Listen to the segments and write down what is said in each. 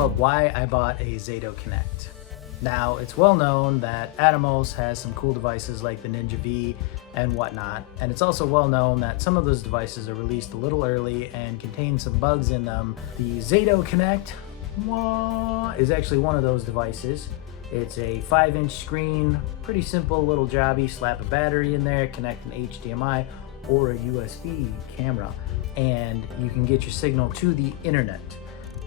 called Why I Bought a Zato Connect. Now, it's well known that Atomos has some cool devices like the Ninja V and whatnot, and it's also well known that some of those devices are released a little early and contain some bugs in them. The Zato Connect is actually one of those devices. It's a 5-inch screen, pretty simple little jobby. Slap a battery in there, connect an HDMI or a USB camera, and you can get your signal to the internet.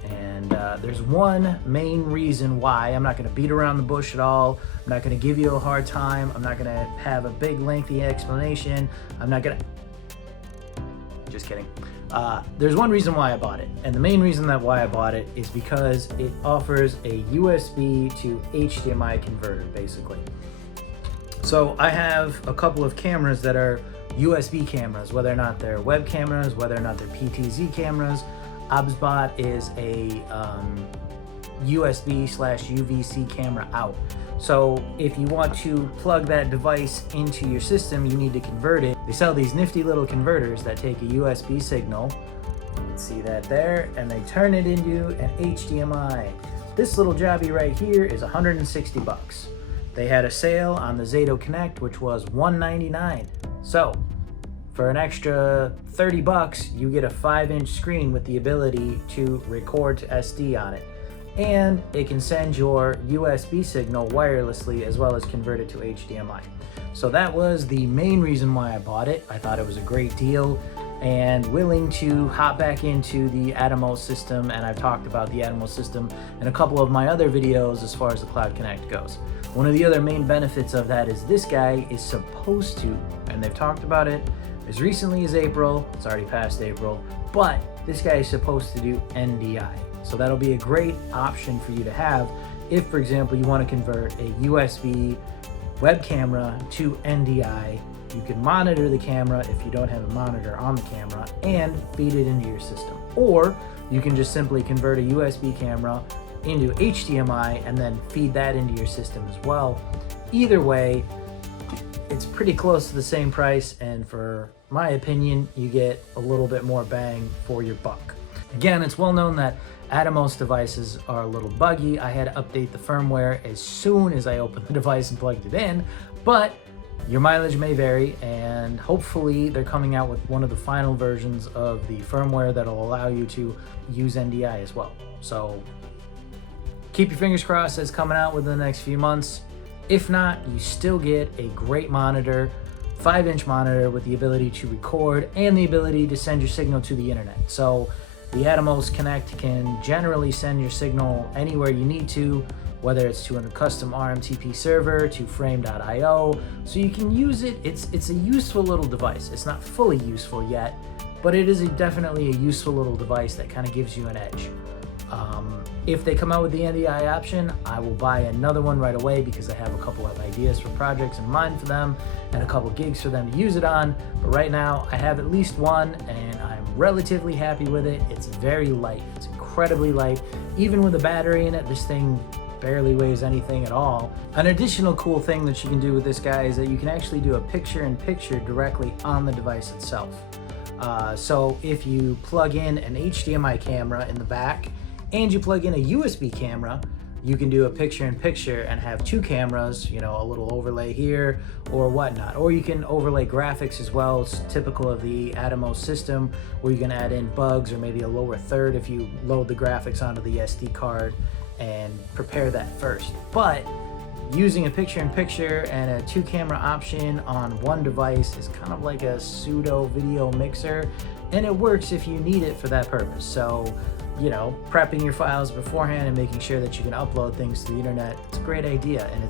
And there's one main reason why. I'm not going to beat around the bush at all. I'm not going to give you a hard time. I'm not going to have a big lengthy explanation. I'm not going to... Just kidding. There's one reason why I bought it, and the main reason why I bought it is because it offers a USB to HDMI converter, basically. So I have a couple of cameras that are USB cameras, whether or not they're web cameras, whether or not they're PTZ cameras. OBSBot is a USB/UVC camera out. So if you want to plug that device into your system, you need to convert it. They sell these nifty little converters that take a USB signal, you can see that there, and they turn it into an HDMI. This little jobby right here is 160 bucks. They had a sale on the Zato Connect, which was $199. So for an extra 30 bucks, you get a 5-inch screen with the ability to record to SD on it. And it can send your USB signal wirelessly as well as convert it to HDMI. So that was the main reason why I bought it. I thought it was a great deal and willing to hop back into the Atomos system, and I've talked about the Atomos system in a couple of my other videos as far as the Cloud Connect goes. One of the other main benefits of that is this guy is supposed to, and they've talked about it as recently as April, it's already past April, but this guy is supposed to do NDI. So that'll be a great option for you to have if, for example, you want to convert a USB web camera to NDI. You can monitor the camera if you don't have a monitor on the camera and feed it into your system. Or you can just simply convert a USB camera into HDMI and then feed that into your system as well. Either way, it's pretty close to the same price, and for my opinion, you get a little bit more bang for your buck. Again, it's well known that Atomos devices are a little buggy. I had to update the firmware as soon as I opened the device and plugged it in, but your mileage may vary, and hopefully they're coming out with one of the final versions of the firmware that'll allow you to use NDI as well. So keep your fingers crossed it's coming out within the next few months. If not, you still get a great monitor, 5-inch monitor with the ability to record and the ability to send your signal to the internet. So the Atomos Connect can generally send your signal anywhere you need to, whether it's to a custom RMTP server, to frame.io, so you can use it. It's a useful little device. It's not fully useful yet, but it is definitely a useful little device that kind of gives you an edge. If they come out with the NDI option, I will buy another one right away because I have a couple of ideas for projects in mind for them and a couple gigs for them to use it on. But right now I have at least one and I'm relatively happy with it. It's very light, it's incredibly light. Even with a battery in it, this thing barely weighs anything at all. An additional cool thing that you can do with this guy is that you can actually do a picture-in-picture directly on the device itself. So if you plug in an HDMI camera in the back and you plug in a USB camera, you can do a picture-in-picture and have two cameras, you know, a little overlay here or whatnot. Or you can overlay graphics as well. It's typical of the Atomos system where you can add in bugs or maybe a lower third if you load the graphics onto the SD card and prepare that first. But using a picture-in-picture and a two-camera option on one device is kind of like a pseudo video mixer, and it works if you need it for that purpose. So, you know, prepping your files beforehand and making sure that you can upload things to the internet, it's a great idea, and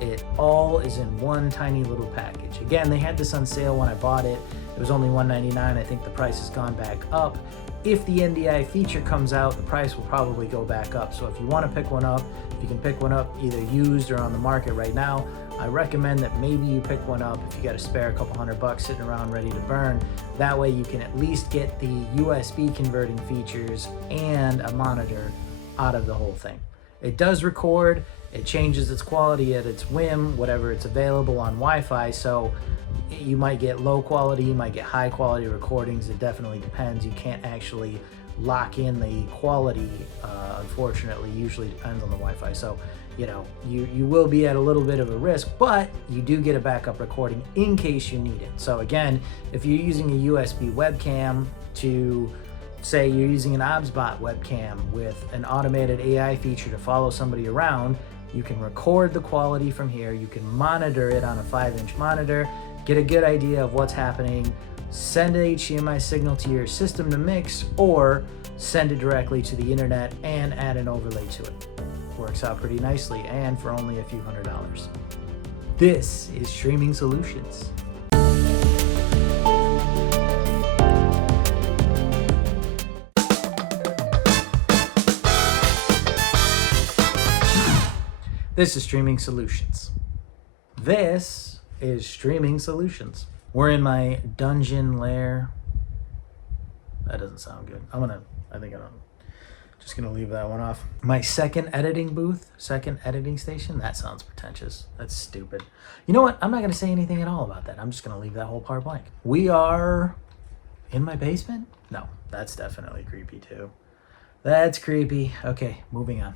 it all is in one tiny little package. Again, they had this on sale when I bought it. It was only $199. I think the price has gone back up. If the NDI feature comes out, the price will probably go back up. So if you want to pick one up, if you can pick one up either used or on the market right now, I recommend that maybe you pick one up if you got to spare a couple $100 sitting around ready to burn. That way you can at least get the USB converting features and a monitor out of the whole thing. It does record, it changes its quality at its whim, whatever it's available on Wi-Fi, so you might get low quality, you might get high quality recordings. It definitely depends. You can't actually lock in the quality, unfortunately, usually depends on the Wi-Fi. So, you know, you will be at a little bit of a risk, but you do get a backup recording in case you need it. So again, if you're using a USB webcam to, say you're using an OBSBot webcam with an automated AI feature to follow somebody around, you can record the quality from here, you can monitor it on a 5-inch monitor, get a good idea of what's happening, send an HDMI signal to your system to mix, or send it directly to the internet and add an overlay to it. Works out pretty nicely, and for only a few $100s. This is Streaming Solutions. This is Streaming Solutions. This is Streaming Solutions. We're in my dungeon lair. That doesn't sound good. I think I'm just gonna leave that one off. My second editing booth, second editing station. That sounds pretentious. That's stupid. You know what? I'm not gonna say anything at all about that. I'm just gonna leave that whole part blank. We are in my basement? No, that's definitely creepy too. That's creepy. Okay, moving on.